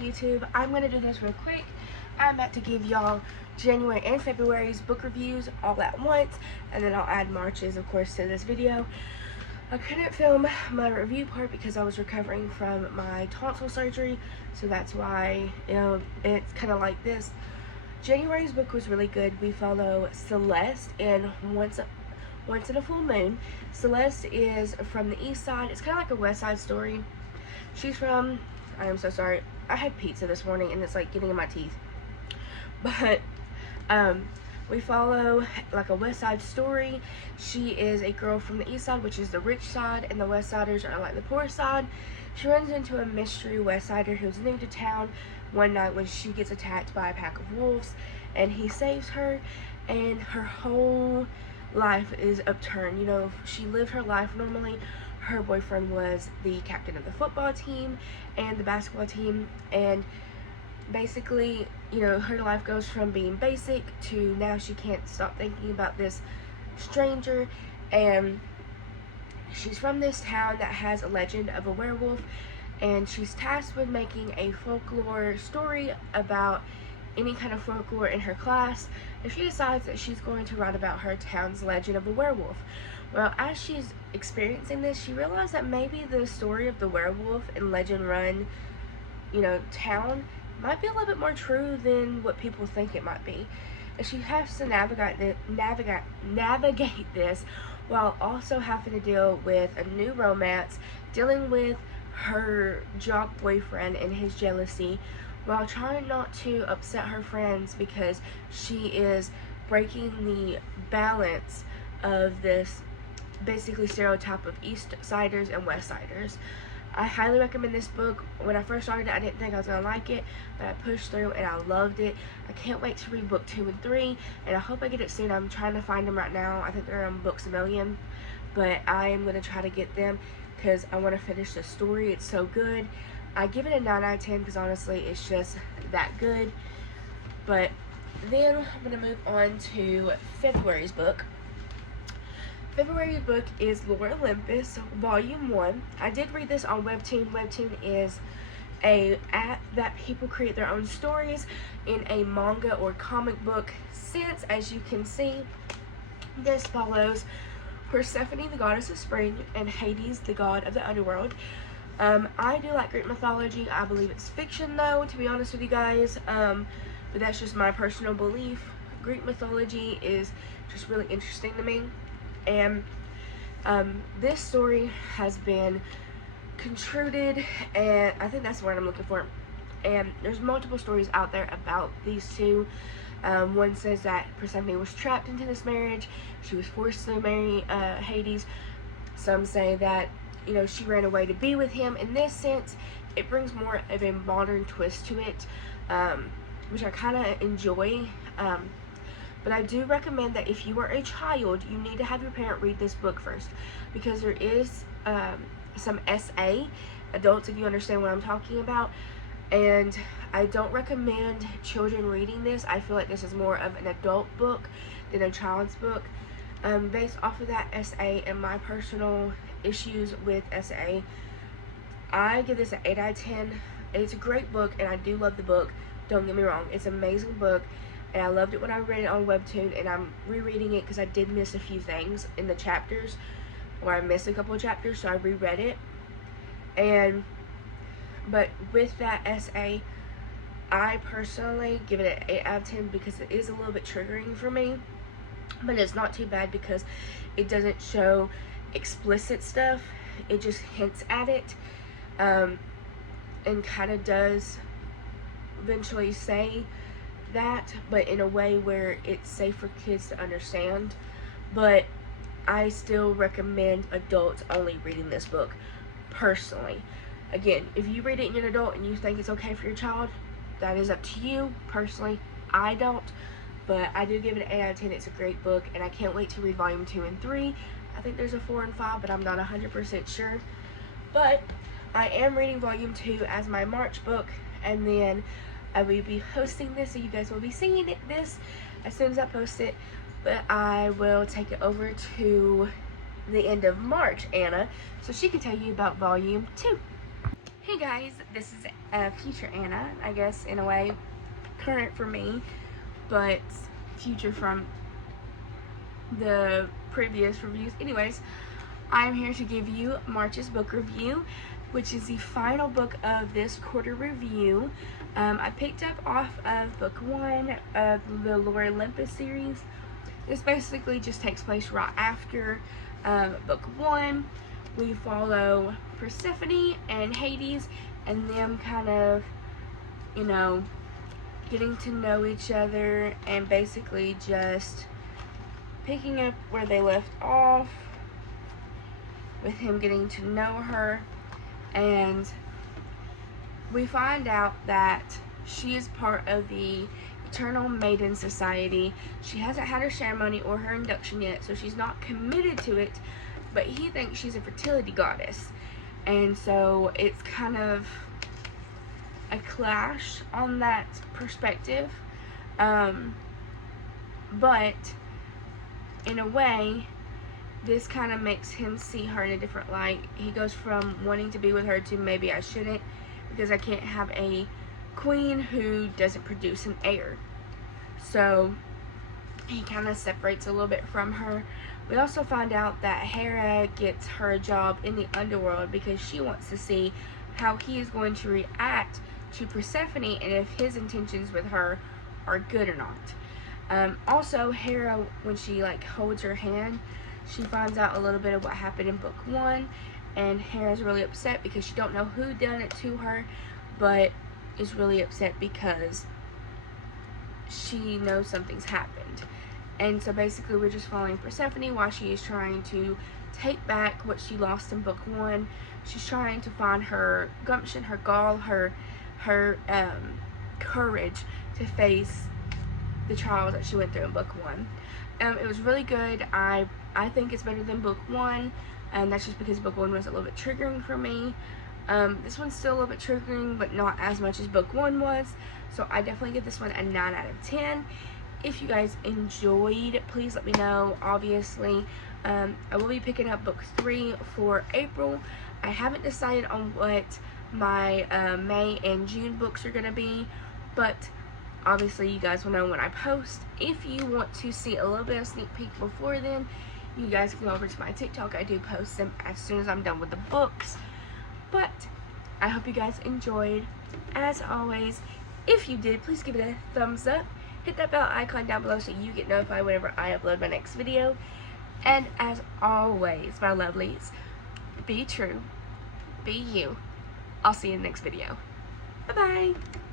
YouTube. I'm going to do this real quick. I'm about to give y'all January and February's book reviews all at once, and then I'll add March's, of course, to this video. I couldn't film my review part because I was recovering from my tonsil surgery, so that's why, it's kind of like this. January's book was really good. We follow Celeste in Once in a Full Moon. Celeste is from the east side. It's kind of like a west side story. She's from, I am so sorry, I had pizza this morning and it's like getting in my teeth. But we follow like a west side story. She is a girl from the east side, which is the rich side, and the west siders are like the poor side. She runs into a mystery west sider who's new to town one night when she gets attacked by a pack of wolves, and he saves her, and her whole life is upturned. She lived her life normally. Her boyfriend was the captain of the football team and the basketball team, and basically, her life goes from being basic to now she can't stop thinking about this stranger. And she's from this town that has a legend of a werewolf, and she's tasked with making a folklore story about any kind of folklore in her class, and she decides that she's going to write about her town's legend of a werewolf. Well, as she's experiencing this, she realized that maybe the story of the werewolf in Legend Run, town might be a little bit more true than what people think it might be. And she has to navigate this while also having to deal with a new romance, dealing with her jock boyfriend and his jealousy, while trying not to upset her friends because she is breaking the balance of this basically stereotype of East Siders and West Siders. I highly recommend this book. When I first started it, I didn't think I was going to like it, but I pushed through and I loved it. I can't wait to read book 2 and 3, and I hope I get it soon. I'm trying to find them right now. I think they're on Books A Million, but I am going to try to get them because I want to finish the story. It's so good. I give it a 9 out of 10 because honestly it's just that good. But then I'm going to move on to February's book. February's book is Lore Olympus, Volume 1. I did read this on Webtoon. Webtoon is a app that people create their own stories in a manga or comic book sense. As you can see, this follows Persephone, the goddess of spring, and Hades, the god of the underworld. I do like Greek mythology. I believe it's fiction though, to be honest with you guys, but that's just my personal belief. Greek mythology is just really interesting to me. And this story has been contributed, and I think that's the word I'm looking for. And there's multiple stories out there about these two. One says that Persephone was trapped into this marriage. She was forced to marry Hades. Some say that, she ran away to be with him. In this sense, it brings more of a modern twist to it, which I kind of enjoy. But I do recommend that if you are a child, you need to have your parent read this book first, because there is some SA, adults if you understand what I'm talking about, and I don't recommend children reading this. I feel like this is more of an adult book than a child's book. Based off of that SA and my personal issues with SA, I give this an 8 out of 10. It's a great book, and I do love the book. Don't get me wrong, it's an amazing book. And I loved it when I read it on Webtoon, and I'm rereading it because I did miss a few things in the chapters, or I missed a couple of chapters, so I reread it. But with that SA, I personally give it an 8 out of 10 because it is a little bit triggering for me, but it's not too bad because it doesn't show explicit stuff. It just hints at it, and kind of does eventually say that, but in a way where it's safe for kids to understand. But I still recommend adults only reading this book, personally. Again, if you read it as an adult and you think it's okay for your child, that is up to you. Personally, I don't, but I do give it an 8 out of 10. It's a great book, and I can't wait to read volume 2 and 3. I think there's a 4 and 5, but I'm not 100% sure. But I am reading volume 2 as my March book, and then I will be posting this, so you guys will be seeing this as soon as I post it. But I will take it over to the end of March, Anna, so she can tell you about volume 2. Hey guys, this is future Anna, I guess, in a way, current for me, but future from the previous reviews. Anyways, I'm here to give you March's book review, which is the final book of this quarter review. I picked up off of book 1 of the Lore Olympus series. This basically just takes place right after book 1. We follow Persephone and Hades and them kind of, you know, getting to know each other and basically just picking up where they left off with him getting to know her. And we find out that she is part of the Eternal Maiden Society. She hasn't had her ceremony or her induction yet, so she's not committed to it, but he thinks she's a fertility goddess. And so it's kind of a clash on that perspective. But in a way, this kind of makes him see her in a different light. He goes from wanting to be with her to maybe I shouldn't, because I can't have a queen who doesn't produce an heir. So he kind of separates a little bit from her. We also find out that Hera gets her a job in the underworld because she wants to see how he is going to react to Persephone and if his intentions with her are good or not. Also, Hera, when she holds her hand, she finds out a little bit of what happened in book 1, and Hera's really upset because she don't know who done it to her, but is really upset because she knows something's happened. And so basically we're just following Persephone while she is trying to take back what she lost in book 1. She's trying to find her gumption, her gall, her courage to face the trials that she went through in book 1. It was really good. I think it's better than book 1, and that's just because book 1 was a little bit triggering for me. This one's still a little bit triggering, but not as much as book 1 was, so I definitely give this one a 9 out of 10. If you guys enjoyed, please let me know. Obviously, I will be picking up book 3 for April. I haven't decided on what my May and June books are going to be, but obviously you guys will know when I post. If you want to see a little bit of sneak peek before then, you guys can go over to my TikTok. I do post them as soon as I'm done with the books. But I hope you guys enjoyed. As always, if you did, please give it a thumbs up. Hit that bell icon down below so you get notified whenever I upload my next video. And as always, my lovelies, be true, be you. I'll see you in the next video. Bye-bye.